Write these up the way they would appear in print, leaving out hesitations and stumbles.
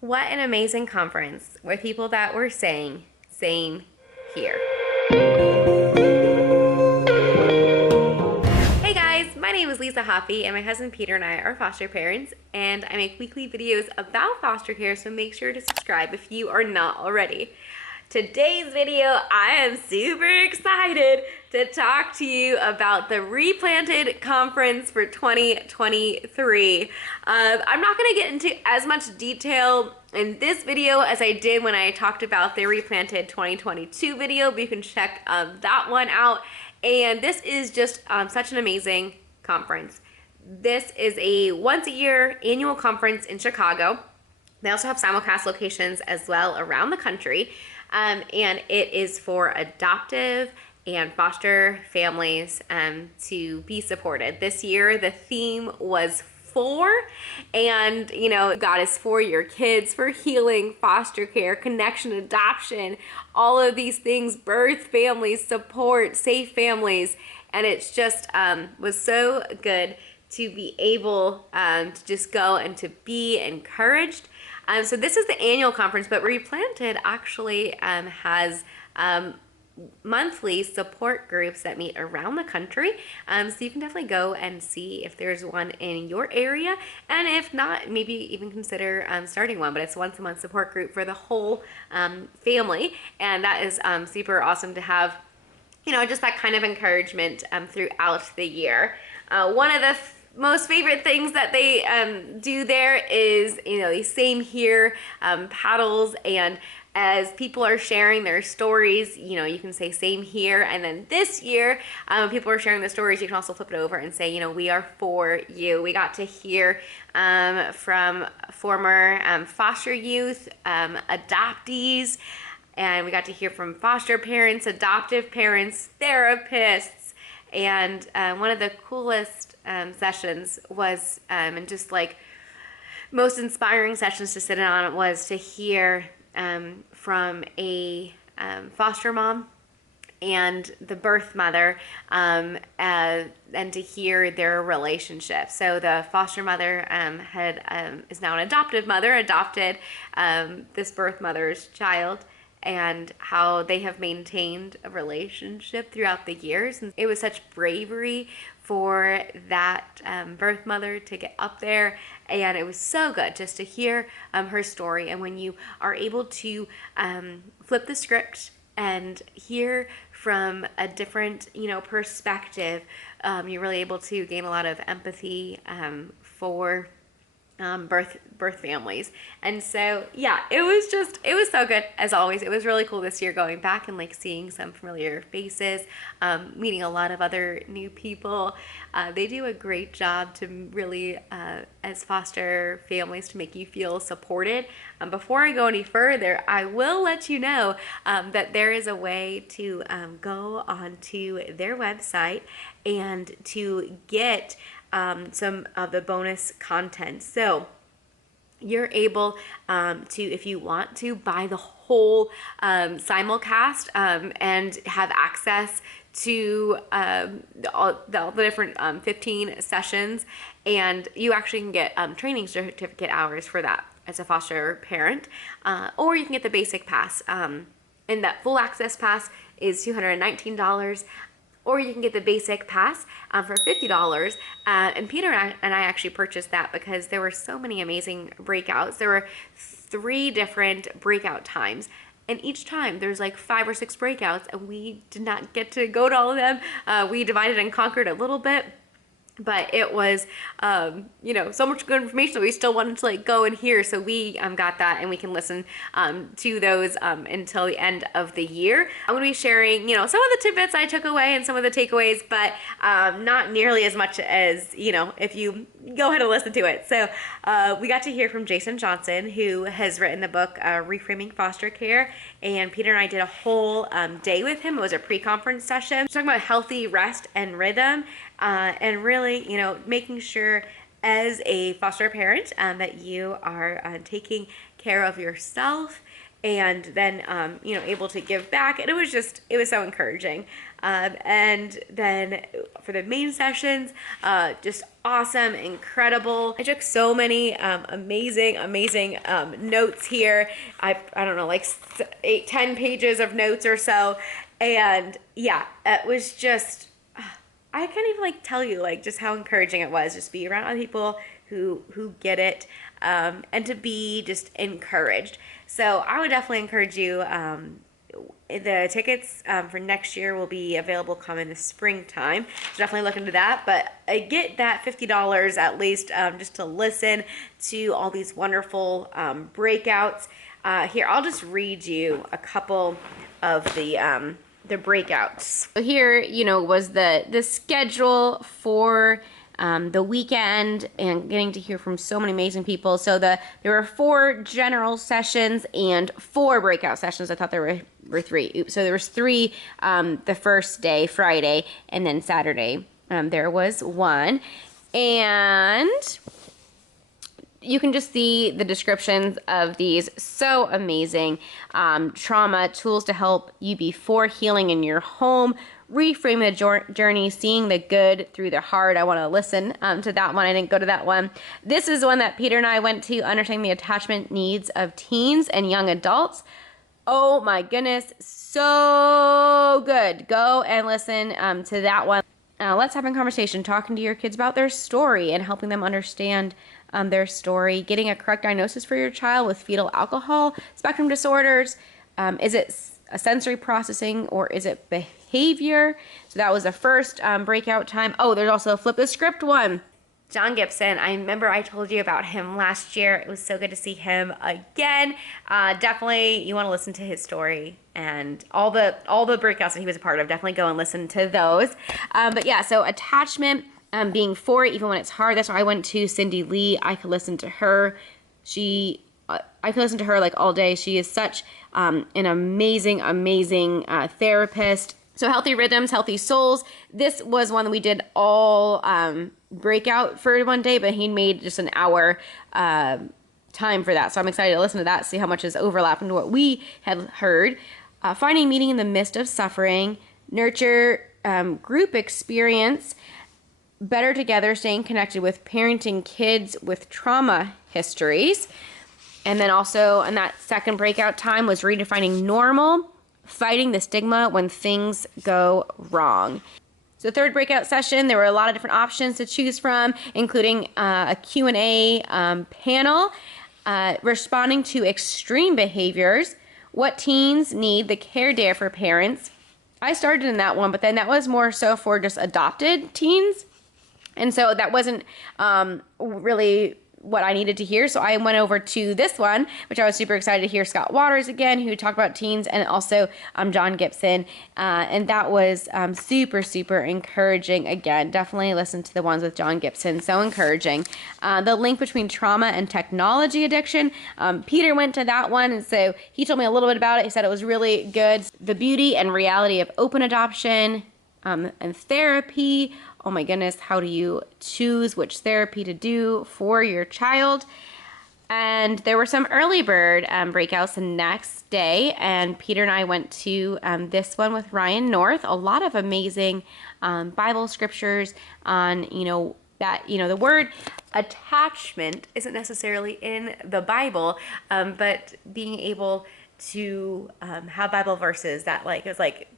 What an amazing conference with people that were saying, same here. Hey guys, my name is Lisa Hoppy and my husband Peter and I are foster parents, and I make weekly videos about foster care, so make sure to subscribe if you are not already. Today's video, I am super excited to talk to you about the Replanted conference for 2023. I'm not going to get into as much detail in this video as I did when I talked about the Replanted 2022 video, but you can check that one out. And this is just such an amazing conference. This is a once-a-year annual conference in Chicago. They also have simulcast locations as well around the country. And it is for adoptive and foster families to be supported. This year, the theme was for, and God is for your kids, for healing, foster care, connection, adoption, all of these things, birth families, support, safe families. And it's just was so good to be able to just go and to be encouraged. So this is the annual conference, but Replanted actually has monthly support groups that meet around the country. So you can definitely go and see if there's one in your area. And if not, maybe even consider starting one, but it's once a month support group for the whole family. And that is super awesome to have, just that kind of encouragement throughout the year. One of the most favorite things that they do there is, these same here paddles, and as people are sharing their stories, you can say same here. And then this year, people are sharing the stories, you can also flip it over and say, we are for you. We got to hear from former foster youth, adoptees, and we got to hear from foster parents, adoptive parents, therapists. And one of the coolest sessions was, and just like most inspiring sessions to sit in on, was to hear from a foster mom and the birth mother, and to hear their relationship. So the foster mother is now an adoptive mother, adopted this birth mother's child, and how they have maintained a relationship throughout the years. And it was such bravery for that birth mother to get up there, and it was so good just to hear her story. And when you are able to flip the script and hear from a different perspective, you're really able to gain a lot of empathy for birth families. And so yeah, it was so good as always. It was really cool this year going back and like seeing some familiar faces, meeting a lot of other new people. They do a great job to really as foster families to make you feel supported. Before I go any further, I will let you know that there is a way to go onto their website and to get some of the bonus content. So you're able to, if you want to, buy the whole simulcast and have access to all the different 15 sessions, and you actually can get training certificate hours for that as a foster parent, or you can get the basic pass, and that full access pass is $219. Or you can get the basic pass for $50. And Peter and I actually purchased that because there were so many amazing breakouts. There were 3 different breakout times. And each time there's like 5 or 6 breakouts, and we did not get to go to all of them. We divided and conquered a little bit. But it was, so much good information that we still wanted to like go and hear. So we got that, and we can listen to those until the end of the yeyear. I'm going to be sharing, some of the tidbits I took away and some of the takeaways, but not nearly as much as, if you go ahead and listen to it. So we got to hear from Jason Johnson, who has written the book Reframing Foster Care, and Peter and I did a whole day with him. It was a pre-conference session talking about healthy rest and rhythm, and really, making sure as a foster parent that you are taking care of yourself and then able to give back, and it was so encouraging. And then for the main sessions, just awesome, incredible. I took so many amazing notes here. I don't know, like 8-10 pages of notes or so, and yeah, it was just, I can't even like tell you like just how encouraging it was, just be around other people who get it, and to be just encouraged. So I would definitely encourage you. The tickets for next year will be available come in the springtime. So definitely look into that. But get that $50 at least, just to listen to all these wonderful breakouts. Here, I'll just read you a couple of the breakouts. So here, was the schedule for the weekend, and getting to hear from so many amazing people. So there were 4 general sessions and 4 breakout sessions. I thought there were 3. Oops. So there was 3 the first day, Friday, and then Saturday there was 1. And you can just see the descriptions of these. So amazing. Trauma, tools to help you before healing in your home. Reframe the journey, seeing the good through the hard. I want to listen to that one. I didn't go to that one. This is one that Peter and I went to, understanding the attachment needs of teens and young adults. Oh my goodness, so good. Go and listen to that one. Let's have a conversation, talking to your kids about their story and helping them understand their story. Getting a correct diagnosis for your child with fetal alcohol spectrum disorders. Is it a sensory processing or is it behavior? So that was the first breakout time. Oh, there's also a flip the script one. John Gibson, I remember I told you about him last year. It was so good to see him again. Definitely, you want to listen to his story and all the breakouts that he was a part of. Definitely go and listen to those. But yeah, so attachment, being for it even when it's hard. That's why I went to Cindy Lee. I could listen to her. I could listen to her like all day. She is such an amazing therapist. So Healthy Rhythms, Healthy Souls. This was one that we did all breakout for one day, but he made just an hour time for that. So I'm excited to listen to that, see how much is overlap into what we had heard. Finding meaning in the midst of suffering. Nurture group experience. Better together, staying connected with parenting kids with trauma histories. And then also in that second breakout time was redefining normal, fighting the stigma when things go wrong. So third breakout session, there were a lot of different options to choose from, including a Q&A panel, responding to extreme behaviors, what teens need, the care dare for parents. I started in that one, but then that was more so for just adopted teens. And so that wasn't really what I needed to hear. So I went over to this one, which I was super excited to hear Scott Waters again, who talked about teens, and also John Gibson. And that was super encouraging. Again, definitely listen to the ones with John Gibson. So encouraging. The link between trauma and technology addiction. Peter went to that one, and so he told me a little bit about it. He said it was really good. The beauty and reality of open adoption and therapy. Oh my goodness, how do you choose which therapy to do for your child? And there were some early bird breakouts the next day, and Peter and I went to this one with Ryan North. A lot of amazing Bible scriptures on, that, the word attachment isn't necessarily in the Bible, but being able to have Bible verses that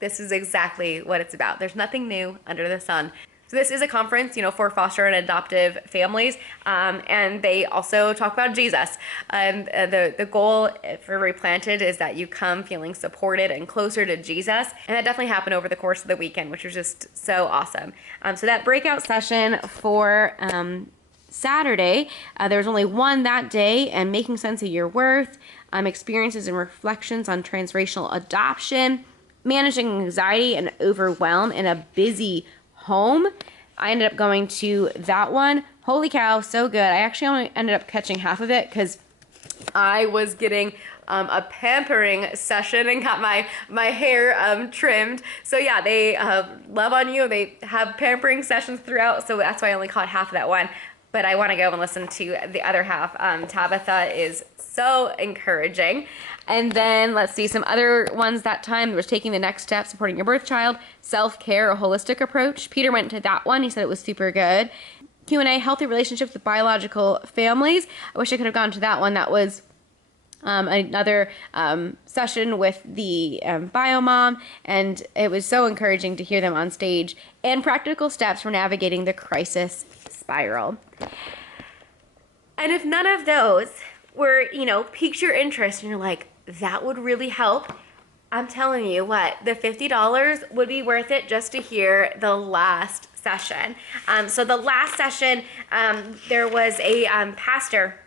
this is exactly what it's about. There's nothing new under the sun. So this is a conference, for foster and adoptive families, and they also talk about Jesus. The goal for Replanted is that you come feeling supported and closer to Jesus, and that definitely happened over the course of the weekend, which was just so awesome. So that breakout session for Saturday, there was only one that day, and making sense of your worth, experiences and reflections on transracial adoption, managing anxiety and overwhelm in a busy home. I ended up going to that one. Holy cow, so good. I actually only ended up catching half of it because I was getting a pampering session and got my hair trimmed. So yeah, they love on you. They have pampering sessions throughout, so that's why I only caught half of that one. but I want to go and listen to the other half. Tabitha is so encouraging. And then let's see some other ones that time. There was Taking the Next Step, Supporting Your Birth Child, Self-Care, A Holistic Approach. Peter went to that one. He said it was super good. Q&A, Healthy Relationships with Biological Families. I wish I could have gone to that one. That was another session with the bio mom, and it was so encouraging to hear them on stage. And Practical Steps for Navigating the Crisis Spiral. And if none of those were, piqued your interest and you're like, that would really help, I'm telling you what, the $50 would be worth it just to hear the last session. So the last session, there was a pastor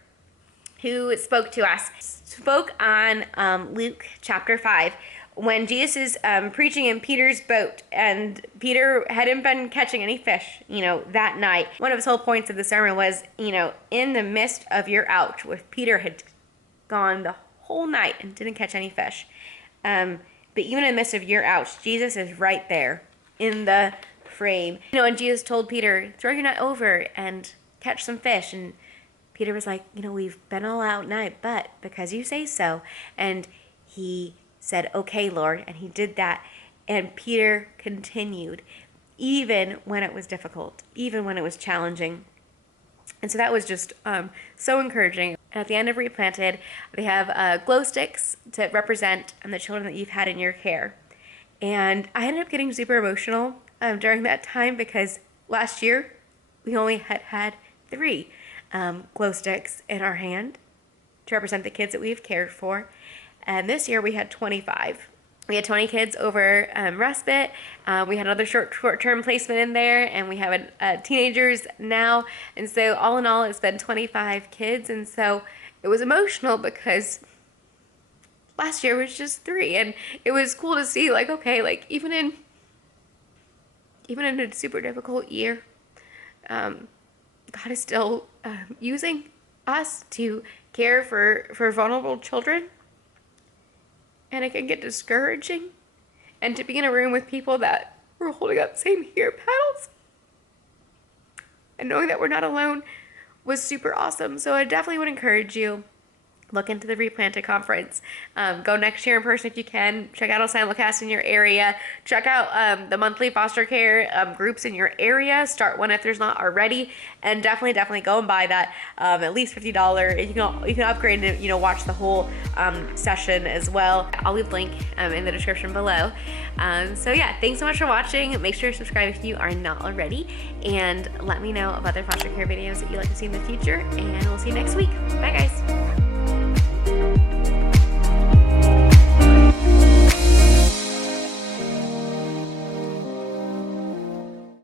who spoke to us, spoke on Luke chapter 5, when Jesus is preaching in Peter's boat, and Peter hadn't been catching any fish, that night. One of his whole points of the sermon was, in the midst of your ouch, where Peter had gone the whole night and didn't catch any fish. But even in the midst of your ouch, Jesus is right there in the frame. And Jesus told Peter, throw your net over and catch some fish. And Peter was like, we've been all out night, but because you say so. And he said, okay, Lord. And he did that. And Peter continued, even when it was difficult, even when it was challenging. And so that was just so encouraging. And at the end of Replanted, they have glow sticks to represent the children that you've had in your care. And I ended up getting super emotional during that time, because last year we only had 3 glow sticks in our hand to represent the kids that we've cared for. And this year we had 25. We had 20 kids over respite. We had another short-term placement in there, and we have teenagers now. And so all in all, it's been 25 kids. And so it was emotional because last year was just 3. And it was cool to see, like, okay, like even in a super difficult year, God is still using us to care for vulnerable children. And it can get discouraging. And to be in a room with people that were holding up same here paddles and knowing that we're not alone was super awesome. So I definitely would encourage you, look into the Replanted conference. Go next year in person if you can. Check out a simulcast in your area. Check out the monthly foster care groups in your area. Start one if there's not already. And definitely go and buy that at least $50. You can upgrade and watch the whole session as well. I'll leave the link in the description below. So yeah, thanks so much for watching. Make sure to subscribe if you are not already. And let me know of other foster care videos that you'd like to see in the future. And we'll see you next week. Bye guys.